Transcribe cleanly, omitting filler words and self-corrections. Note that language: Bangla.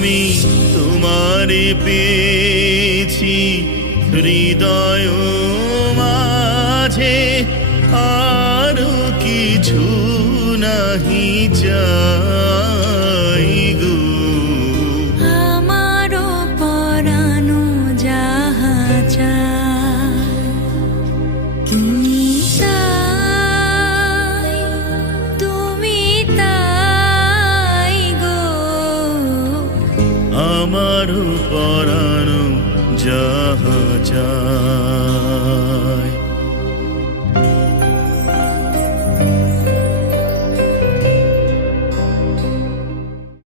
আমি তোমারে পেয়েছি হৃদয় মাঝে, আর কিছু নাহি চাই গো। আমারও পরানো যাহা চায় তুমি তাই, তুমি তাই গো। আমারও পরানো যাহা চায়।